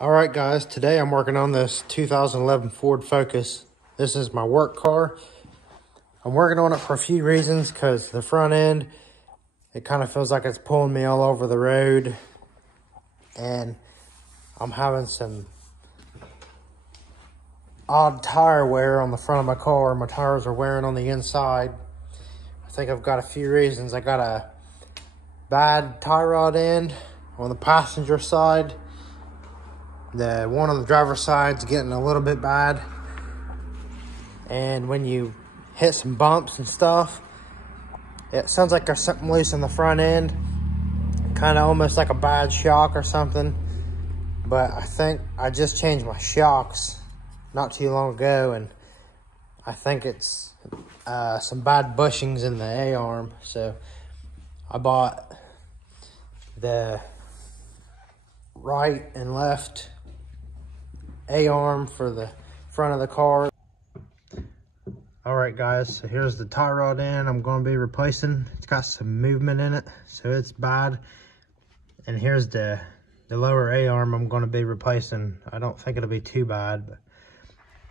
All right, guys, today I'm working on this 2011 Ford Focus. This is my work car. I'm working on it for a few reasons, because the front end, it kind of feels like it's pulling me all over the road, and I'm having some odd tire wear on the front of my car. My tires are wearing on the inside. I think I've got a few reasons. I got a bad tie rod end on the passenger side. The one on the driver's side's getting a little bit bad. And when you hit some bumps and stuff, it sounds like there's something loose in the front end. Kind of almost like a bad shock or something. But I think I just changed my shocks not too long ago, and I think it's some bad bushings in the A-arm. So I bought the right and left A-arm for the front of the car. All right, guys, so here's the tie rod end I'm going to be replacing. It's got some movement in it, so it's bad. And here's the lower A-arm I'm going to be replacing. I don't think it'll be too bad, but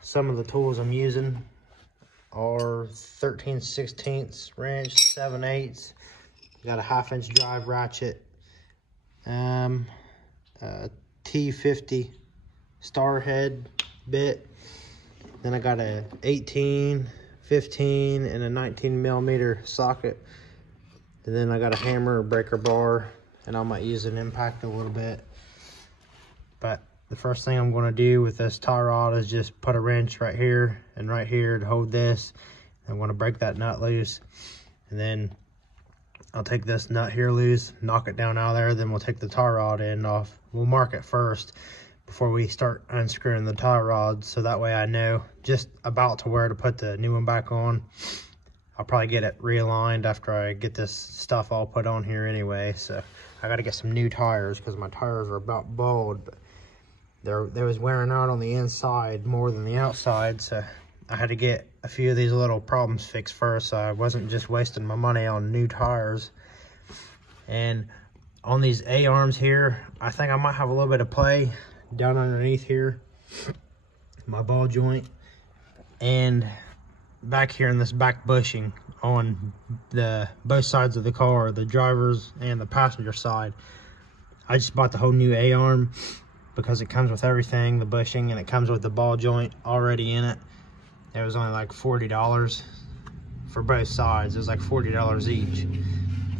some of the tools I'm using are 13/16 wrench, 7/8. Got a 1/2 inch drive ratchet, T50 star head bit. Then I got a 18, 15, and a 19mm socket. And then I got a hammer, a breaker bar, and I might use an impact a little bit. But the first thing I'm going to do with this tie rod is just put a wrench right here and right here to hold this. I'm going to break that nut loose, and then I'll take this nut here loose, knock it down out of there, then we'll take the tie rod end off. We'll mark it first before we start unscrewing the tie rod, so that way I know just about to where to put the new one back on. I'll probably get it realigned after I get this stuff all put on here anyway. So I got to get some new tires because my tires are about bald, but they was wearing out on the inside more than the outside, so I had to get a few of these little problems fixed first, so I wasn't just wasting my money on new tires. And on these A-arms here, I think I might have a little bit of play down underneath here, my ball joint, and back here in this back bushing on the both sides of the car, the driver's and the passenger side. I just bought the whole new A-arm because it comes with everything, the bushing, and it comes with the ball joint already in it. It was only like $40 for both sides. It was like $40 each.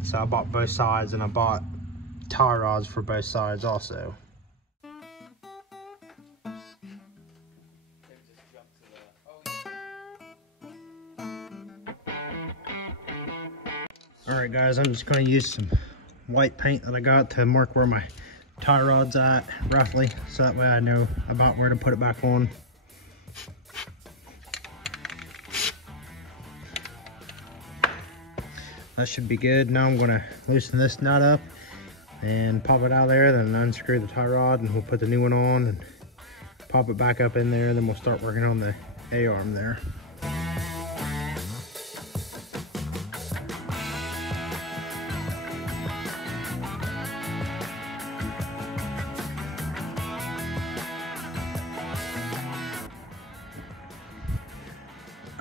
So I bought both sides, and I bought tie rods for both sides also. Alright guys, I'm just going to use some white paint that I got to mark where my tie rod's at, roughly, so that way I know about where to put it back on. That should be good. Now I'm going to loosen this nut up and pop it out of there, then unscrew the tie rod, and we'll put the new one on and pop it back up in there, and then we'll start working on the A-arm there.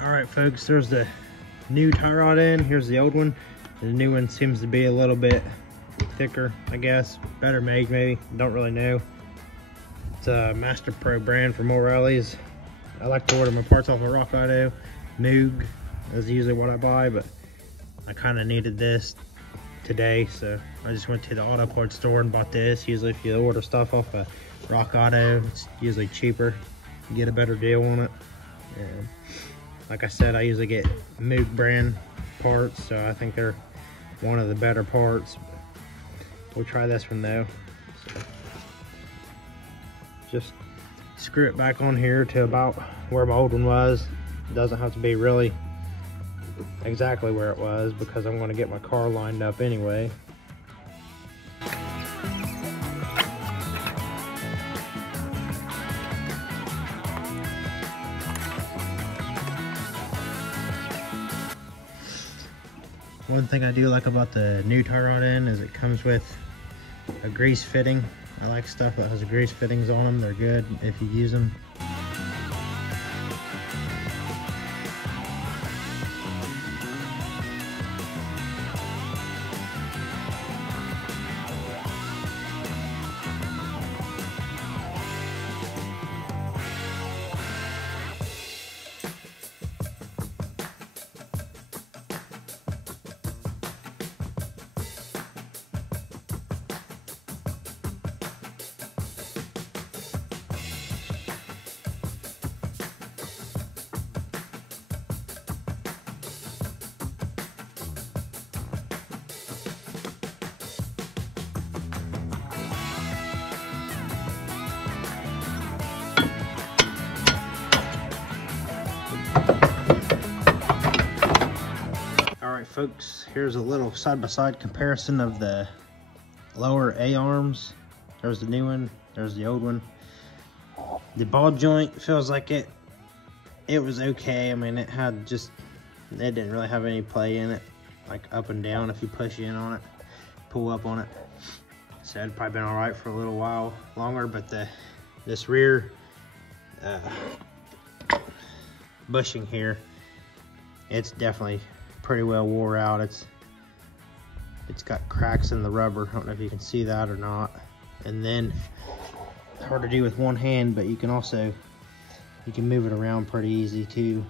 Alright folks, there's the new tie rod in. Here's the old one. The new one seems to be a little bit thicker, I guess. Better made, maybe. Don't really know. It's a Master Pro brand from O'Reilly's. I like to order my parts off of Rock Auto. Moog is usually what I buy, but I kind of needed this today, so I just went to the auto parts store and bought this. Usually if you order stuff off of Rock Auto, it's usually cheaper. You get a better deal on it. And like I said, I usually get Moog brand parts, so I think they're one of the better parts. We'll try this one though. So just screw it back on here to about where my old one was. It doesn't have to be really exactly where it was, because I'm going to get my car lined up anyway. One thing I do like about the new tie rod end is it comes with a grease fitting I like stuff that has grease fittings on them. They're good if you use them. Alright folks, here's a little side-by-side comparison of the lower A-arms. There's the new one, there's the old one. The ball joint feels like it was okay. I mean, it didn't really have any play in it, like up and down if you push in on it, pull up on it. So it'd probably been alright for a little while longer, but this rear bushing here, it's definitely pretty well wore out. It's got cracks in the rubber. I don't know if you can see that or not. And then it's hard to do with one hand, but you can move it around pretty easy too.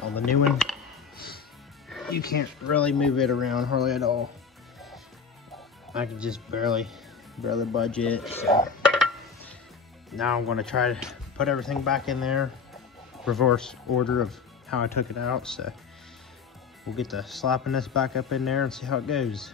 On the new one, you can't really move it around hardly at all. I can just barely budge it. So now I'm going to try to put everything back in there, reverse order of how I took it out. So we'll get to slapping this back up in there and see how it goes.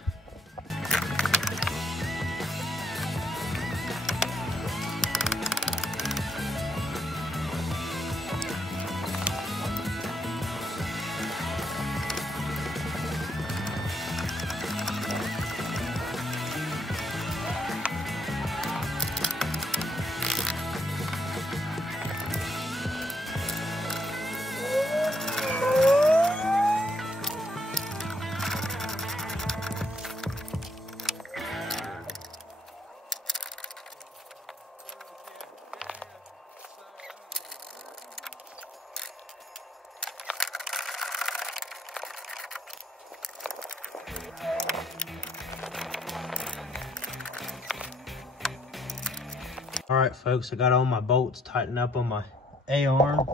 Alright folks, I got all my bolts tightened up on my A-arm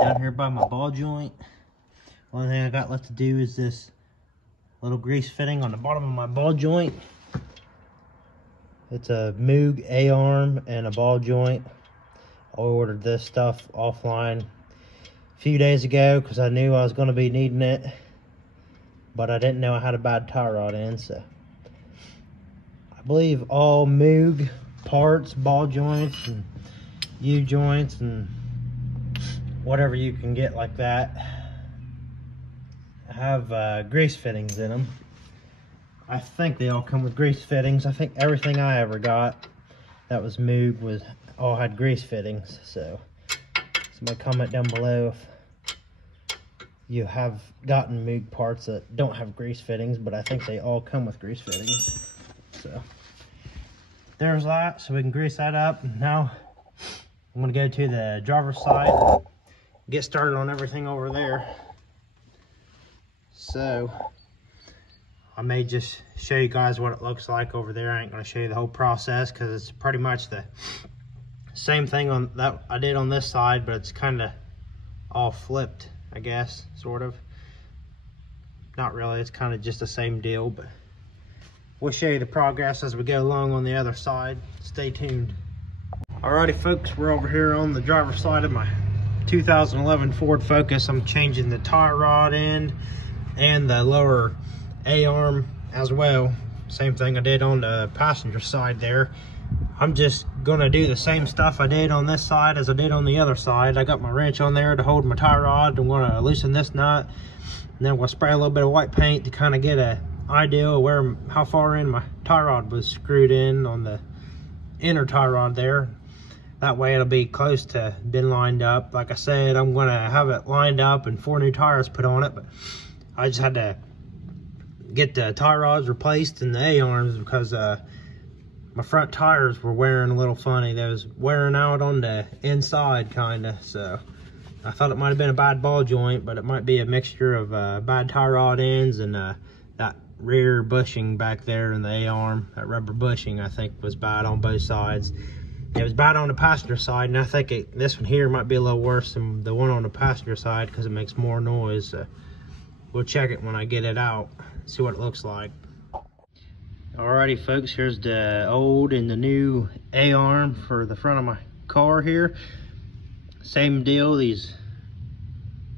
down here by my ball joint. Only thing I got left to do is this little grease fitting on the bottom of my ball joint. It's a Moog A-arm and a ball joint. I ordered this stuff offline a few days ago because I knew I was going to be needing it, but I didn't know I had a bad tie rod in. So I believe all Moog parts, ball joints and U-joints and whatever you can get like that have grease fittings in them. I think they all come with grease fittings. I think everything I ever got that was Moog all had grease fittings. So somebody comment down below if you have gotten Moog parts that don't have grease fittings, but I think they all come with grease fittings. So there's that, so we can grease that up. Now I'm gonna go to the driver's side and get started on everything over there. So I may just show you guys what it looks like over there. I ain't gonna show you the whole process because it's pretty much the same thing on that I did on this side, but it's kind of all flipped, I guess, sort of. Not really, it's kind of just the same deal, but we'll show you the progress as we go along on the other side. Stay tuned. Alrighty folks, we're over here on the driver's side of my 2011 Ford Focus. I'm changing the tie rod end and the lower A-arm as well. Same thing I did on the passenger side there. I'm just gonna do the same stuff I did on this side as I did on the other side. I got my wrench on there to hold my tie rod. I'm gonna loosen this nut, and then we'll spray a little bit of white paint to kind of get a idea of how far in my tie rod was screwed in on the inner tie rod there. That way it'll be close to being lined up. Like I said, I'm gonna have it lined up and 4 new tires put on it, but I just had to get the tie rods replaced and the A-arms because my front tires were wearing a little funny. They was wearing out on the inside kinda, so I thought it might have been a bad ball joint, but it might be a mixture of bad tie rod ends and that rear bushing back there in the A-arm. That rubber bushing, I think, was bad on both sides. It was bad on the passenger side, and I think this one here might be a little worse than the one on the passenger side because it makes more noise. So we'll check it when I get it out, see what it looks like. Alrighty folks, here's the old and the new A-arm for the front of my car here. Same deal, these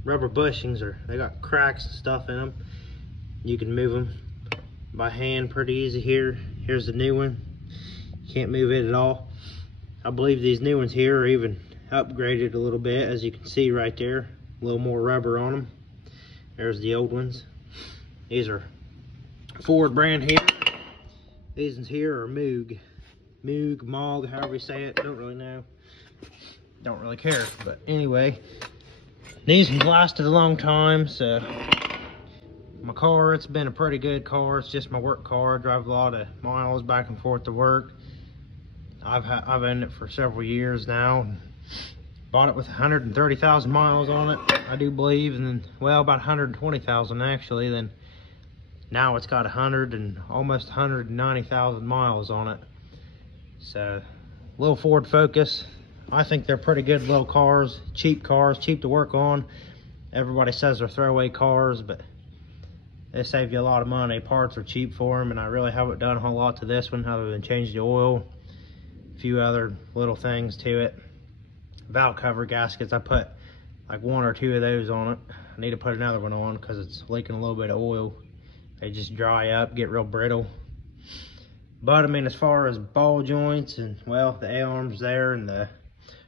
rubber bushings they got cracks and stuff in them. You can move them by hand pretty easy here. Here's the new one. Can't move it at all. I believe these new ones here are even upgraded a little bit, as you can see right there. A little more rubber on them. There's the old ones. These are Ford brand here. These ones here are Moog, Mog, however you say it, don't really know. Don't really care, but anyway, these ones lasted a long time. So my car, it's been a pretty good car. It's just my work car. I drive a lot of miles back and forth to work. I've owned it for several years now. Bought it with 130,000 miles on it, I do believe, and then, well, about 120,000 actually. Then now it's got almost 190,000 miles on it. So, little Ford Focus. I think they're pretty good little cars, cheap to work on. Everybody says they're throwaway cars, but they save you a lot of money. Parts are cheap for them, and I really haven't done a whole lot to this one other than change the oil, a few other little things to it. Valve cover gaskets, I put like 1 or 2 of those on it. I need to put another one on because it's leaking a little bit of oil. They just dry up, get real brittle. But I mean, as far as ball joints and, well, the A-arms there and the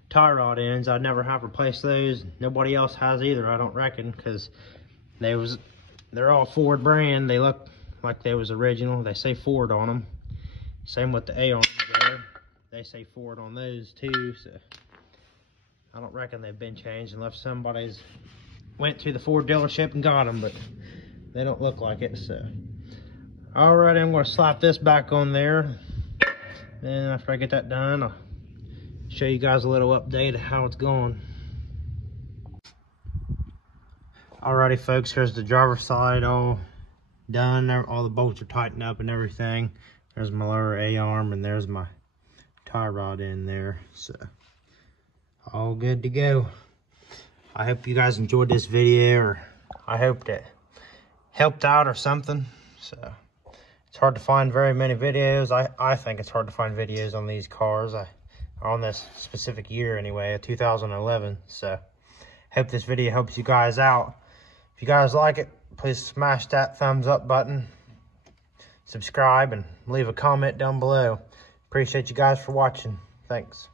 tie rod ends, I'd never have replaced those. Nobody else has either, I don't reckon, because they're all Ford brand. They look like they was original. They say Ford on them. Same with the A-arms there. They say Ford on those too, so I don't reckon they've been changed unless somebody's went to the Ford dealership and got them, but they don't look like it. So alright, I'm going to slap this back on there. Then after I get that done, I'll show you guys a little update of how it's going. Alrighty folks, here's the driver's side all done. All the bolts are tightened up and everything. There's my lower A-arm and there's my tie rod in there. So all good to go. I hope you guys enjoyed this video, or I hope that helped out or something. So it's hard to find very many videos. I think it's hard to find videos on these cars, on this specific year anyway, 2011. So hope this video helps you guys out. If you guys like it, please smash that thumbs up button, subscribe, and leave a comment down below. Appreciate you guys for watching. Thanks.